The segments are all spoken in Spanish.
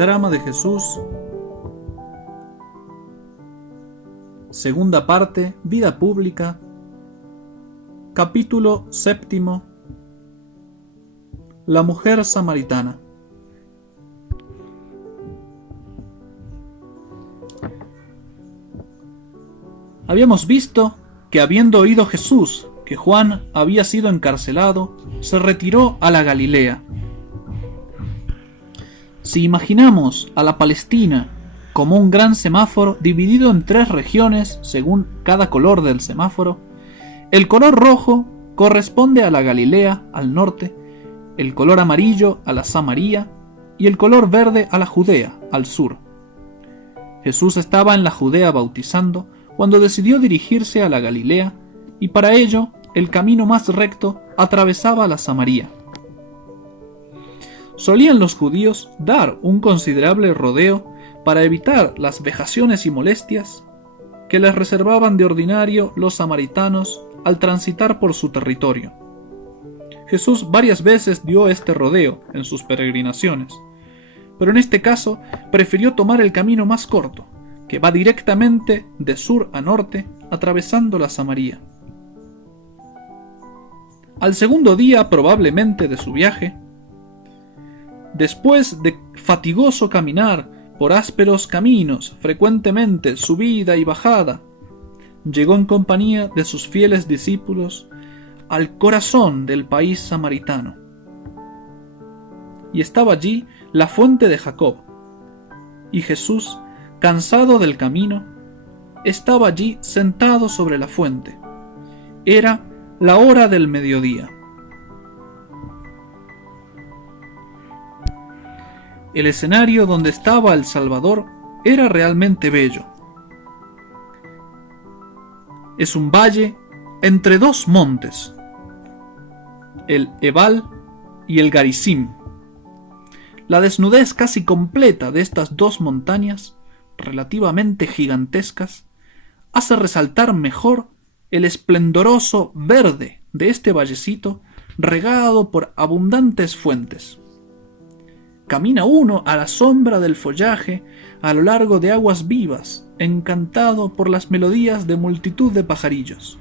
Drama de Jesús. Segunda parte, Vida pública. Capítulo 7. La mujer samaritana. Habíamos visto que, habiendo oído Jesús que Juan había sido encarcelado, se retiró a la Galilea. Si imaginamos a la Palestina como un gran semáforo dividido en 3 regiones según cada color del semáforo, el color rojo corresponde a la Galilea al norte, el color amarillo a la Samaria y el color verde a la Judea al sur. Jesús estaba en la Judea bautizando cuando decidió dirigirse a la Galilea, y para ello el camino más recto atravesaba la Samaria. Solían los judíos dar un considerable rodeo para evitar las vejaciones y molestias que les reservaban de ordinario los samaritanos al transitar por su territorio. Jesús varias veces dio este rodeo en sus peregrinaciones, pero en este caso prefirió tomar el camino más corto, que va directamente de sur a norte, atravesando la Samaria. Al segundo día probablemente de su viaje, después de fatigoso caminar por ásperos caminos, frecuentemente subida y bajada, llegó en compañía de sus fieles discípulos al corazón del país samaritano. Y estaba allí la fuente de Jacob, y Jesús, cansado del camino, estaba allí sentado sobre la fuente. Era la hora del mediodía. El escenario donde estaba el Salvador era realmente bello. Es un valle entre 2 montes, el Ebal y el Garizim. La desnudez casi completa de estas 2 montañas, relativamente gigantescas, hace resaltar mejor el esplendoroso verde de este vallecito regado por abundantes fuentes. Camina uno a la sombra del follaje a lo largo de aguas vivas, encantado por las melodías de multitud de pajarillos.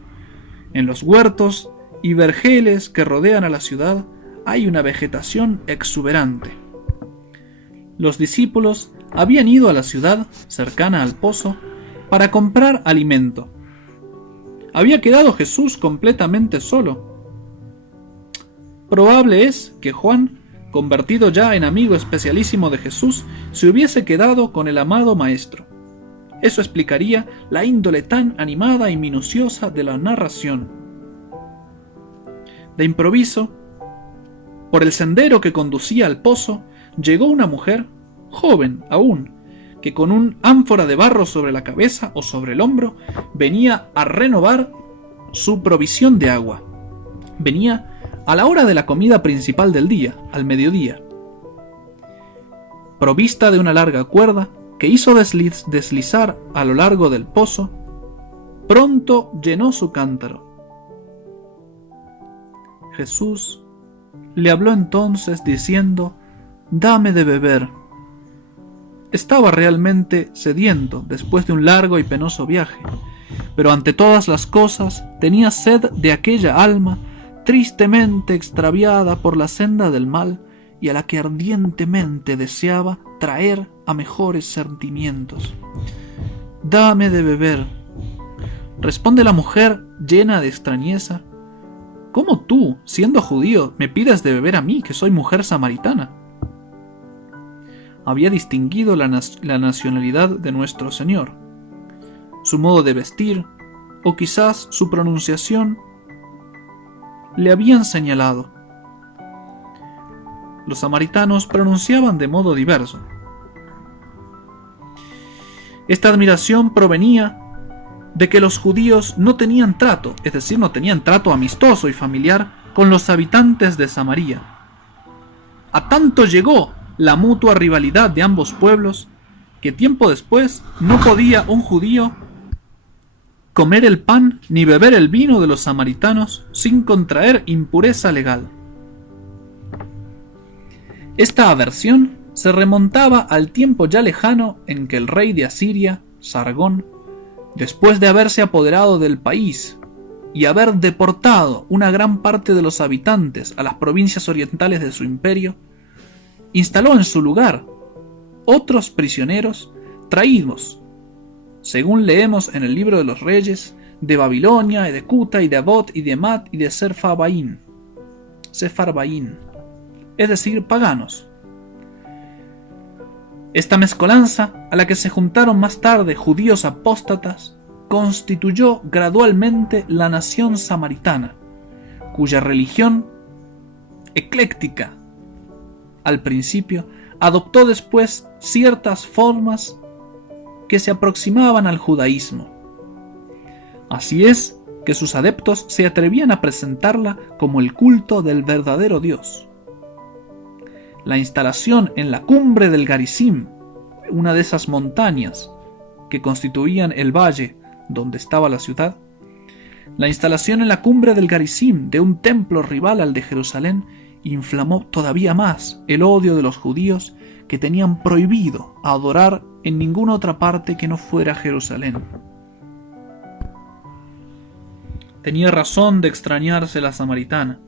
En los huertos y vergeles que rodean a la ciudad hay una vegetación exuberante. Los discípulos habían ido a la ciudad, cercana al pozo, para comprar alimento. Había quedado Jesús completamente solo. Probable es que Juan, convertido ya en amigo especialísimo de Jesús, se hubiese quedado con el amado Maestro. Eso explicaría la índole tan animada y minuciosa de la narración. De improviso, por el sendero que conducía al pozo, llegó una mujer, joven aún, que con un ánfora de barro sobre la cabeza o sobre el hombro, venía a renovar su provisión de agua. Venía a la hora de la comida principal del día, al mediodía. Provista de una larga cuerda que hizo deslizar a lo largo del pozo, pronto llenó su cántaro. Jesús le habló entonces diciendo: «Dame de beber». Estaba realmente sediento después de un largo y penoso viaje, pero ante todas las cosas tenía sed de aquella alma tristemente extraviada por la senda del mal y a la que ardientemente deseaba traer a mejores sentimientos. «Dame de beber», responde la mujer llena de extrañeza. «¿Cómo tú, siendo judío, me pides de beber a mí, que soy mujer samaritana?» Había distinguido la nacionalidad de nuestro Señor, su modo de vestir, o quizás su pronunciación, le habían señalado. Los samaritanos pronunciaban de modo diverso. Esta admiración provenía de que los judíos no tenían trato, es decir, no tenían trato amistoso y familiar con los habitantes de Samaria. A tanto llegó la mutua rivalidad de ambos pueblos que tiempo después no podía un judío comer el pan ni beber el vino de los samaritanos sin contraer impureza legal. Esta aversión se remontaba al tiempo ya lejano en que el rey de Asiria, Sargón, después de haberse apoderado del país y haber deportado una gran parte de los habitantes a las provincias orientales de su imperio, instaló en su lugar otros prisioneros traídos, según leemos en el libro de los reyes, de Babilonia, y de Cuta, y de Abot, y de Mat, y de Sepharvaim, es decir, paganos. Esta mezcolanza, a la que se juntaron más tarde judíos apóstatas, constituyó gradualmente la nación samaritana, cuya religión, ecléctica al principio, adoptó después ciertas formas que se aproximaban al judaísmo. Así es que sus adeptos se atrevían a presentarla como el culto del verdadero Dios. La instalación en la cumbre del Garizim, una de esas montañas que constituían el valle donde estaba la ciudad, la instalación en la cumbre del Garizim de un templo rival al de Jerusalén inflamó todavía más el odio de los judíos, que tenían prohibido adorar en ninguna otra parte que no fuera Jerusalén. Tenía razón de extrañarse la samaritana,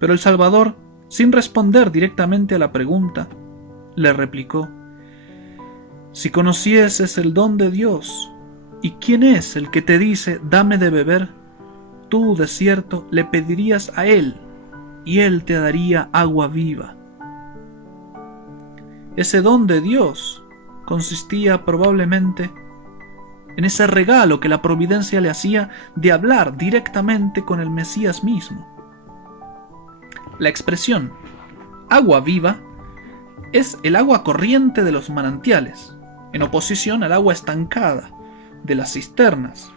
pero el Salvador, sin responder directamente a la pregunta, le replicó: si conocieses el don de Dios, y quién es el que te dice dame de beber, tú de cierto le pedirías a él, y él te daría agua viva. Ese don de Dios consistía probablemente en ese regalo que la providencia le hacía de hablar directamente con el Mesías mismo. La expresión agua viva es el agua corriente de los manantiales, en oposición al agua estancada de las cisternas,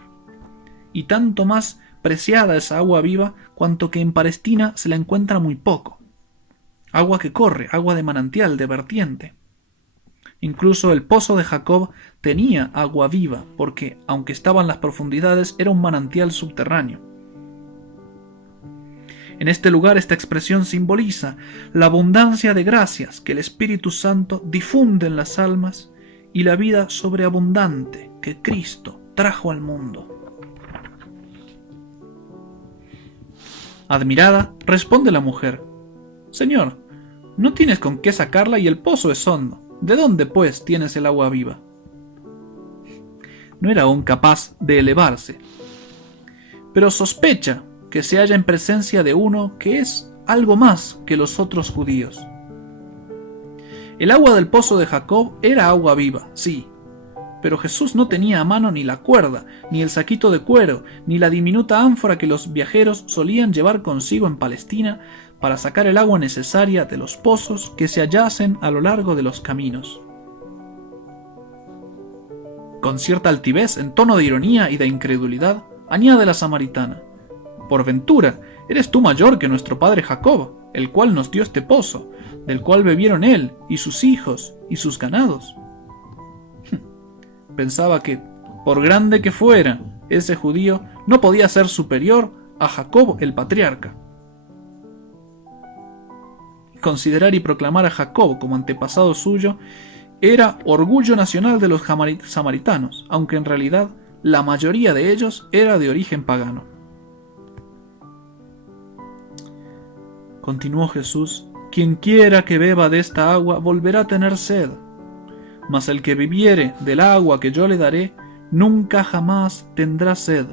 y tanto más preciada esa agua viva cuanto que en Palestina se la encuentra muy poco. Agua que corre, agua de manantial, de vertiente. Incluso el pozo de Jacob tenía agua viva, porque, aunque estaba en las profundidades, era un manantial subterráneo. En este lugar esta expresión simboliza la abundancia de gracias que el Espíritu Santo difunde en las almas y la vida sobreabundante que Cristo trajo al mundo. Admirada, responde la mujer: Señor, no tienes con qué sacarla y el pozo es hondo. ¿De dónde, pues, tienes el agua viva? No era aún capaz de elevarse, pero sospecha que se halla en presencia de uno que es algo más que los otros judíos. El agua del pozo de Jacob era agua viva, sí, pero Jesús no tenía a mano ni la cuerda, ni el saquito de cuero, ni la diminuta ánfora que los viajeros solían llevar consigo en Palestina para sacar el agua necesaria de los pozos que se hallacen a lo largo de los caminos. Con cierta altivez, en tono de ironía y de incredulidad, añade la samaritana: por ventura, eres tú mayor que nuestro padre Jacob, el cual nos dio este pozo, del cual bebieron él, y sus hijos, y sus ganados. Pensaba que, por grande que fuera, ese judío no podía ser superior a Jacob el patriarca. Considerar y proclamar a Jacob como antepasado suyo era orgullo nacional de los samaritanos, aunque en realidad la mayoría de ellos era de origen pagano. Continuó Jesús: quien quiera que beba de esta agua volverá a tener sed, mas el que bebiere del agua que yo le daré nunca jamás tendrá sed,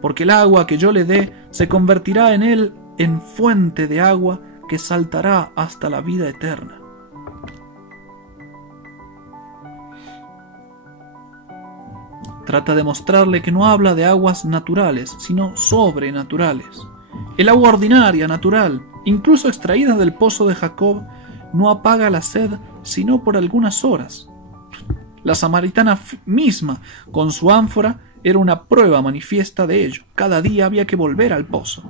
porque el agua que yo le dé se convertirá en él en fuente de agua que saltará hasta la vida eterna. Trata de mostrarle que no habla de aguas naturales, sino sobrenaturales. El agua ordinaria, natural, incluso extraída del pozo de Jacob, no apaga la sed sino por algunas horas. La samaritana misma, con su ánfora, era una prueba manifiesta de ello. Cada día había que volver al pozo.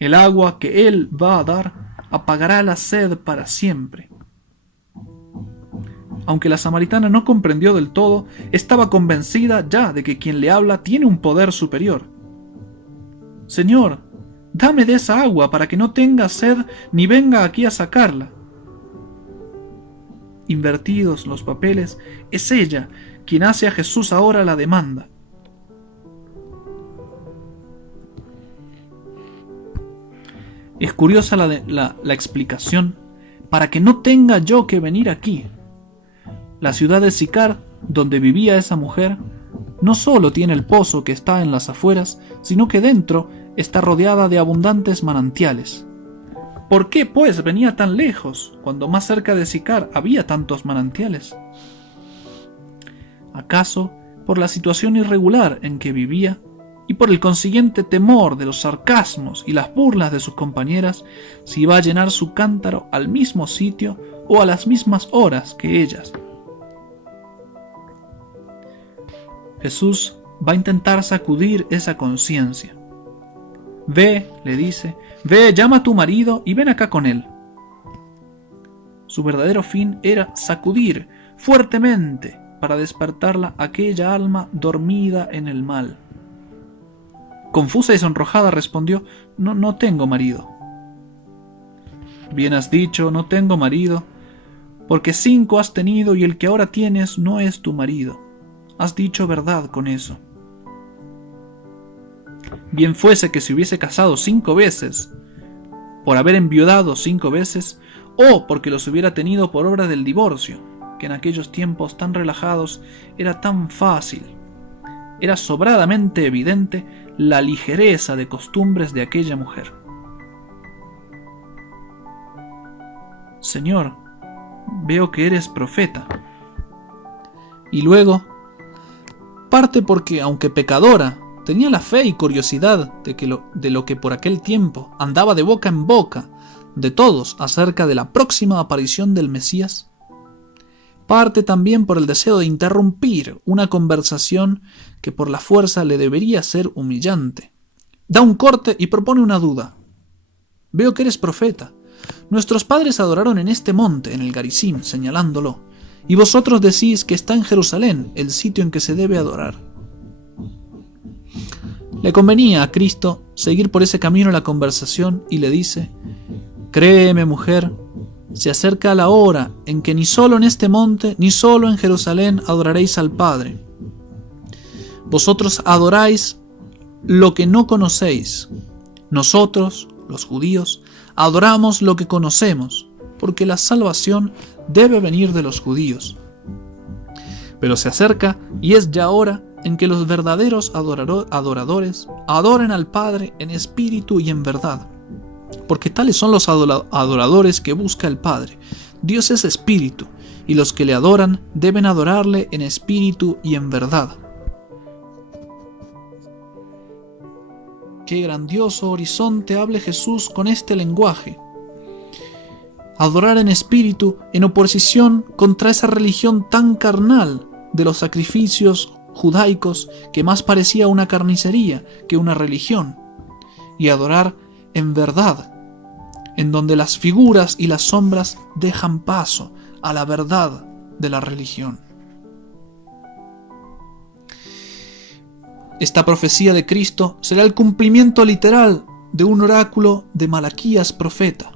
El agua que él va a dar apagará la sed para siempre. Aunque la samaritana no comprendió del todo, estaba convencida ya de que quien le habla tiene un poder superior. Señor, dame de esa agua para que no tenga sed ni venga aquí a sacarla. invertidos los papeles, es ella quien hace a Jesús ahora la demanda. Es curiosa la explicación para que no tenga yo que venir aquí. La ciudad de Sicar, donde vivía esa mujer, no solo tiene el pozo que está en las afueras, sino que dentro está rodeada de abundantes manantiales. ¿Por qué, pues, venía tan lejos, cuando más cerca de Sicar había tantos manantiales? ¿Acaso por la situación irregular en que vivía y por el consiguiente temor de los sarcasmos y las burlas de sus compañeras, si iba a llenar su cántaro al mismo sitio o a las mismas horas que ellas? Jesús va a intentar sacudir esa conciencia. Ve, le dice, ve, llama a tu marido y ven acá con él. Su verdadero fin era sacudir fuertemente para despertarla aquella alma dormida en el mal. Confusa y sonrojada respondió: no tengo marido. Bien has dicho, no tengo marido, porque 5 has tenido y el que ahora tienes no es tu marido. Has dicho verdad con eso. Bien fuese que se hubiese casado 5 veces, por haber enviudado 5 veces, o porque los hubiera tenido por obra del divorcio, que en aquellos tiempos tan relajados era tan fácil. Era sobradamente evidente la ligereza de costumbres de aquella mujer. Señor, veo que eres profeta. Y luego, parte porque, aunque pecadora, tenía la fe y curiosidad de lo que por aquel tiempo andaba de boca en boca de todos acerca de la próxima aparición del Mesías. Parte también por el deseo de interrumpir una conversación que por la fuerza le debería ser humillante. Da un corte y propone una duda. Veo que eres profeta. Nuestros padres adoraron en este monte, en el Garizim, señalándolo, y vosotros decís que está en Jerusalén, el sitio en que se debe adorar. Le convenía a Cristo seguir por ese camino la conversación y le dice: créeme, mujer, se acerca la hora en que ni solo en este monte, ni solo en Jerusalén adoraréis al Padre. Vosotros adoráis lo que no conocéis. Nosotros, los judíos, adoramos lo que conocemos, porque la salvación debe venir de los judíos. Pero se acerca y es ya hora en que los verdaderos adoradores adoren al Padre en espíritu y en verdad, porque tales son los adoradores que busca el Padre. Dios es espíritu, y los que le adoran deben adorarle en espíritu y en verdad. Qué grandioso horizonte hable Jesús con este lenguaje. Adorar en espíritu en oposición contra esa religión tan carnal de los sacrificios judaicos que más parecía una carnicería que una religión, y adorar en verdad, en donde las figuras y las sombras dejan paso a la verdad de la religión. Esta profecía de Cristo será el cumplimiento literal de un oráculo de Malaquías profeta.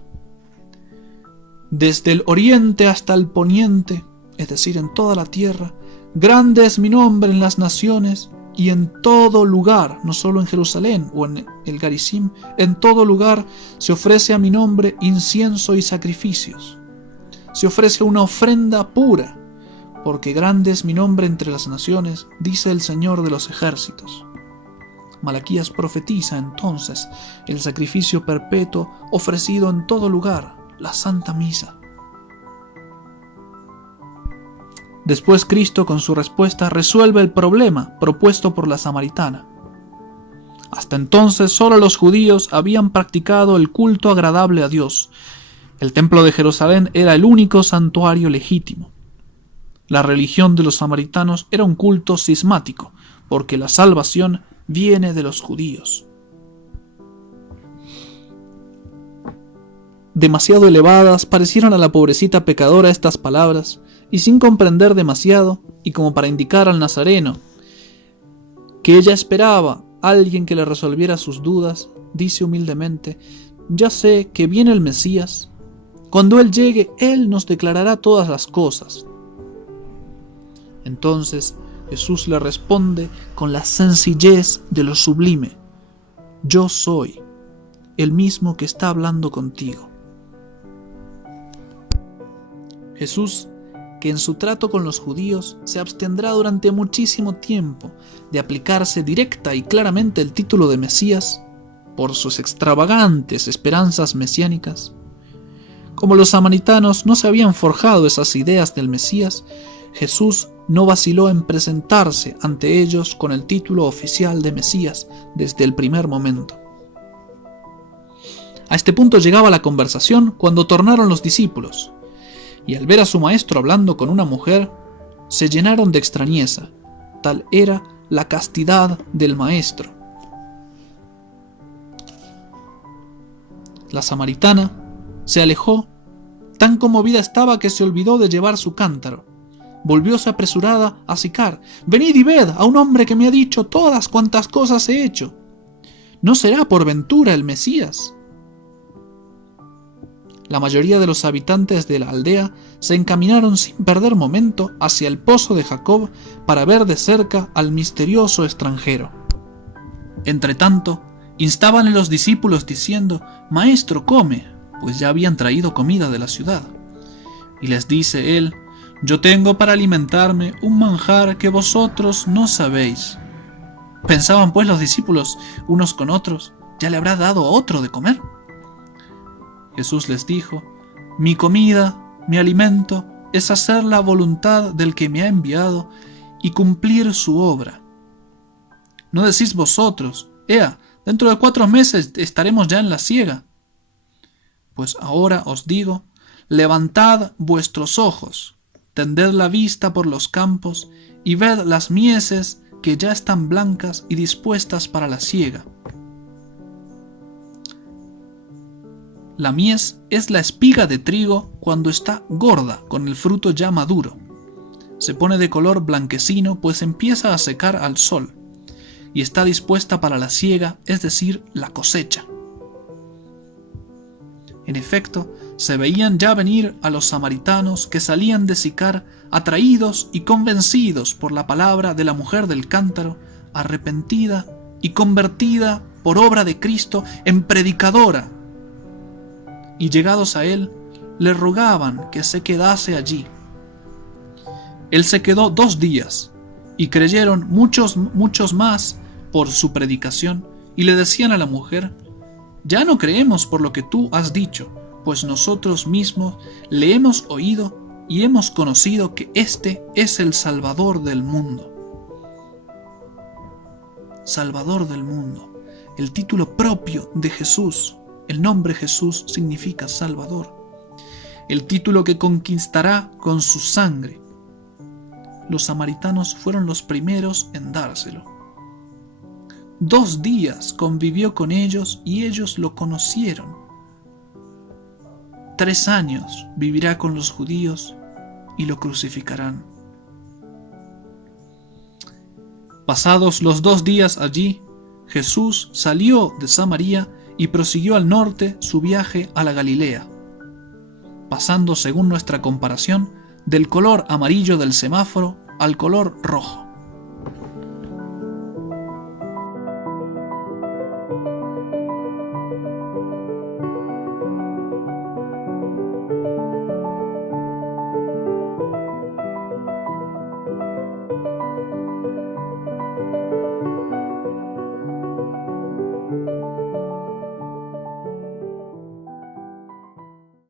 Desde el oriente hasta el poniente, es decir, en toda la tierra, grande es mi nombre en las naciones, y en todo lugar, no solo en Jerusalén o en el Garizim, en todo lugar se ofrece a mi nombre incienso y sacrificios. Se ofrece una ofrenda pura, porque grande es mi nombre entre las naciones, dice el Señor de los ejércitos. Malaquías profetiza entonces el sacrificio perpetuo ofrecido en todo lugar, la Santa Misa. Después Cristo, con su respuesta, resuelve el problema propuesto por la samaritana. Hasta entonces solo los judíos habían practicado el culto agradable a Dios. El templo de Jerusalén era el único santuario legítimo. La religión de los samaritanos era un culto cismático, porque la salvación viene de los judíos. Demasiado elevadas parecieron a la pobrecita pecadora estas palabras, y sin comprender demasiado, y como para indicar al nazareno que ella esperaba a alguien que le resolviera sus dudas, dice humildemente: ya sé que viene el Mesías, Cuando Él llegue, Él nos declarará todas las cosas. Entonces Jesús le responde con la sencillez de lo sublime: yo soy el mismo que está hablando contigo. Jesús, que en su trato con los judíos se abstendrá durante muchísimo tiempo de aplicarse directa y claramente el título de Mesías por sus extravagantes esperanzas mesiánicas. Como los samaritanos no se habían forjado esas ideas del Mesías, Jesús no vaciló en presentarse ante ellos con el título oficial de Mesías desde el primer momento. A este punto llegaba la conversación cuando tornaron los discípulos, y al ver a su maestro hablando con una mujer, se llenaron de extrañeza. Tal era la castidad del maestro. La samaritana se alejó, tan conmovida estaba que se olvidó de llevar su cántaro. Volvióse apresurada a Sicar: «Venid y ved a un hombre que me ha dicho todas cuantas cosas he hecho. ¿No será por ventura el Mesías?». La mayoría de los habitantes de la aldea se encaminaron sin perder momento hacia el pozo de Jacob para ver de cerca al misterioso extranjero. Entretanto, instaban a los discípulos diciendo: «Maestro, come», pues ya habían traído comida de la ciudad. Y les dice él: «Yo tengo para alimentarme un manjar que vosotros no sabéis». Pensaban pues los discípulos unos con otros: ¿ya le habrá dado a otro de comer? Jesús les dijo: «Mi comida, mi alimento, es hacer la voluntad del que me ha enviado y cumplir su obra». ¿No decís vosotros: «Ea, dentro de 4 meses estaremos ya en la siega»? Pues ahora os digo: levantad vuestros ojos, tended la vista por los campos y ved las mieses que ya están blancas y dispuestas para la siega. La mies es la espiga de trigo cuando está gorda, con el fruto ya maduro. Se pone de color blanquecino, pues empieza a secar al sol, y está dispuesta para la siega, es decir, la cosecha. En efecto, se veían ya venir a los samaritanos que salían de Sicar, atraídos y convencidos por la palabra de la mujer del cántaro, arrepentida y convertida por obra de Cristo en predicadora. Y llegados a él, le rogaban que se quedase allí. Él se quedó 2 días, y creyeron muchos más por su predicación, y le decían a la mujer: «Ya no creemos por lo que tú has dicho, pues nosotros mismos le hemos oído y hemos conocido que este es el Salvador del mundo». Salvador del mundo, el título propio de Jesús. El nombre Jesús significa Salvador, el título que conquistará con su sangre. Los samaritanos fueron los primeros en dárselo. 2 días convivió con ellos y ellos lo conocieron. 3 años vivirá con los judíos y lo crucificarán. Pasados los 2 días allí, Jesús salió de Samaria y prosiguió al norte su viaje a la Galilea, pasando, según nuestra comparación, del color amarillo del semáforo al color rojo.